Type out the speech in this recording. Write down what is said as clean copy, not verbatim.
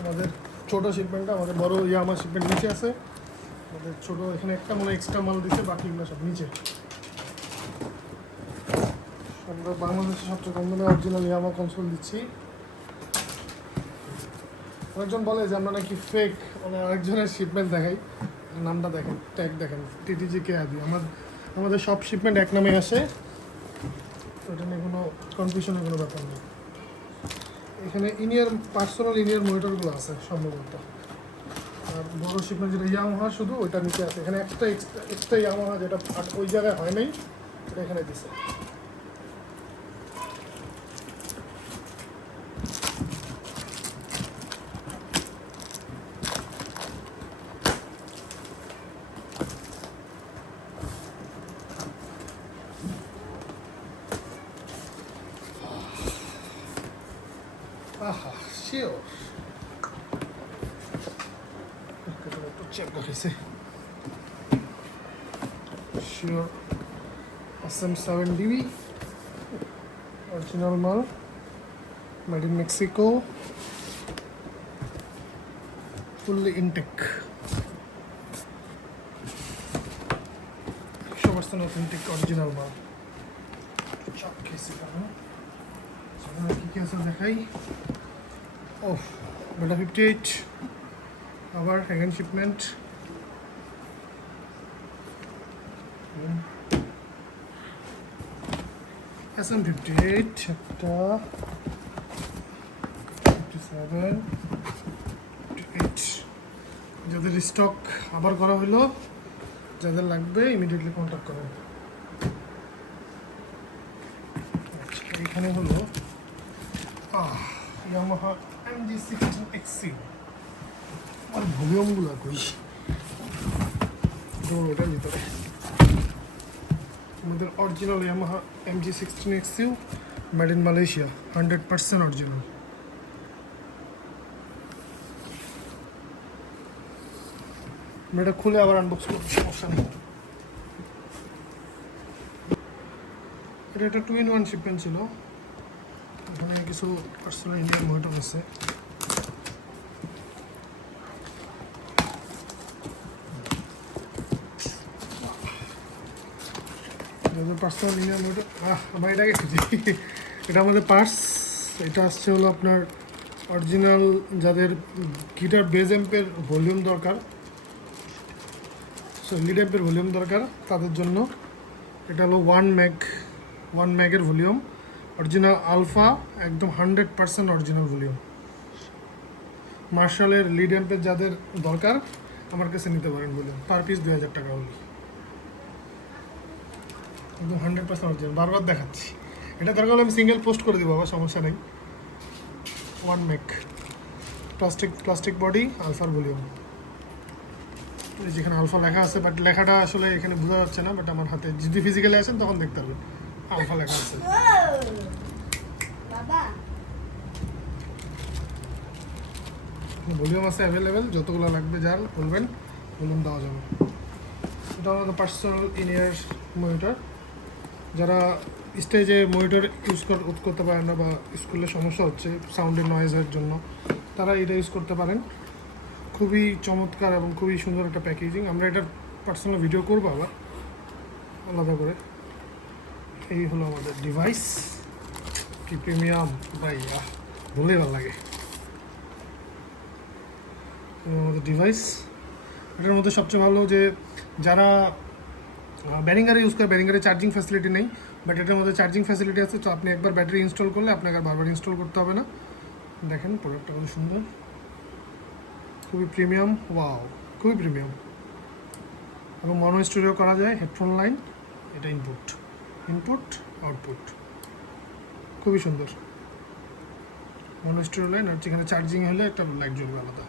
আমাদের ছোটো শিপমেন্টটা, আমাদের বড় ইয়ামাহা শিপমেন্ট নিচে আছে। আমাদের ছোটো এখানে একটা মনে এক্সট্রা মাল দিচ্ছে, বাকিগুলো সব নিচে। আমরা বাংলাদেশের সবচেয়ে কম দামে অরিজিনাল ইয়ামাহা কনসোল দিচ্ছি। অনেকজন বলে যে আমরা নাকি ফেক, মানে আরেকজনের শিপমেন্ট দেখাই, নামটা দেখেন, ট্যাগ দেখেন, টিটিজি কে আদি। আমাদের সব শিপমেন্ট এক নামে আসে, ওটা নিয়ে কোনো কনফিউশনের কোনো ব্যাপার নেই। এখানে ইনিয়ার পার্সোনাল ইনিয়ার মনিটরগুলো আছে সম্ভবত। আর বড় শিপমেন্ট যেটা ইয়ামাহা শুধু ওইটা নিচে আছে। এখানে একটা এক্সট্রা ইয়ামাহা যেটা ওই জায়গায় হয় নাই, এটা এখানে দিছে। আহা শিওর চেক করেছে শিওর SM7DB অরিজিনাল মাল, made in Mexico, fully intact, 100% authentic original মাল। চাপ খেয়েছি কেন, কী কী আছে দেখাই। ওহ, বেটা 58, আবার সেকেন্ড শিপমেন্ট। SM58 একটা, 57, 58, যাদের স্টক আবার করা হলো, যাদের লাগবে ইমিডিয়েটলি কন্ট্যাক্ট করেন। আচ্ছা, এখানে হলো ইয়ামাহা MG16XC। আর ভলিউমগুলো কই, ওটার ভিতরে আমাদের original Yamaha MG16XC, made in Malaysia, 100% original. আমরা এটা খুলে আবার আনবক্স করতে সমস্যা নেই। এটা একটা 2-in-1 শিপমেন্ট ছিল, এখানে কিছু পার্সোনাল ইন্ডিয়ান মনিটর আছে। পার্সোনাল ইন্ডিয়ান মনিটর, আমার এটাকে খুঁজি। এটা আমাদের পার্স। এটা আসছে হলো আপনার অরিজিনাল, যাদের গিটার বেজ অ্যাম্পের ভলিউম দরকার, লিড অ্যাম্পের ভলিউম দরকার, তাদের জন্য। এটা হলো 1 ম্যাগের ভলিউম, অরিজিনাল আলফা, একদম 100% অরিজিনাল ভলিউম। মার্শালের লিড অ্যাম্পের যাদের দরকার আমার কাছে নিতে পারেন ভলিউম, পার পিস 2000 টাকা হলে, একদম 100% অরিজিনাল। বারবার দেখাচ্ছি, এটা দরকার হলে আমি সিঙ্গেল পোস্ট করে দেবো, আবার সমস্যা নেই। 1 ম্যাগ, প্লাস্টিক বডি, আলফার ভলিউম। যেখানে আলফা লেখা আছে, বাট লেখাটা আসলে এখানে বোঝা যাচ্ছে না, বাট আমার হাতে যদি ফিজিক্যালি আসেন তখন দেখতে পারবেন আলফা লেখা আছে। ভলিউম আছে অ্যাভেলেবেল, যতগুলো লাগবে যার বলবেন, ভলিউম দেওয়া যাবে। এটা আমাদের পার্সোনাল ইনিয়ার মনিটর। যারা স্টেজে মনিটর ইউজ করতে পারেন না, বা স্কুলে সমস্যা হচ্ছে সাউন্ডের নয়েজের জন্য, তারা এটা ইউজ করতে পারেন। খুবই চমৎকার এবং খুবই সুন্দর একটা প্যাকেজিং। আমরা এটার পার্সোনাল ভিডিও করবো আবার আলাদা করে। এই হলো আমাদের ডিভাইস, কি প্রিমিয়াম ভাই, বলে ভালো লাগে। আমাদের ডিভাইস, এটার মধ্যে সবচেয়ে ভালো যে যারা ব্যারিঙ্গারে ইউজ করে, ব্যারিঙ্গারে চার্জিং ফ্যাসিলিটি নেই, বাট এটার মধ্যে চার্জিং ফ্যাসিলিটি আছে। তো আপনি একবার ব্যাটারি ইনস্টল করলে আপনাকে আর বারবার ইনস্টল করতে হবে না। দেখেন প্রোডাক্টটা খুব সুন্দর, খুবই প্রিমিয়াম, ওয়াও, খুবই প্রিমিয়াম। এবং মনো স্টুডিও করা যায়, হেডফোন লাইন, এটা ইনপুট আউটপুট, খুবই সুন্দর মনো স্টুডিও লাইন। আর যেখানে চার্জিং হলে একটা লাইট জ্বলবে আলাদা।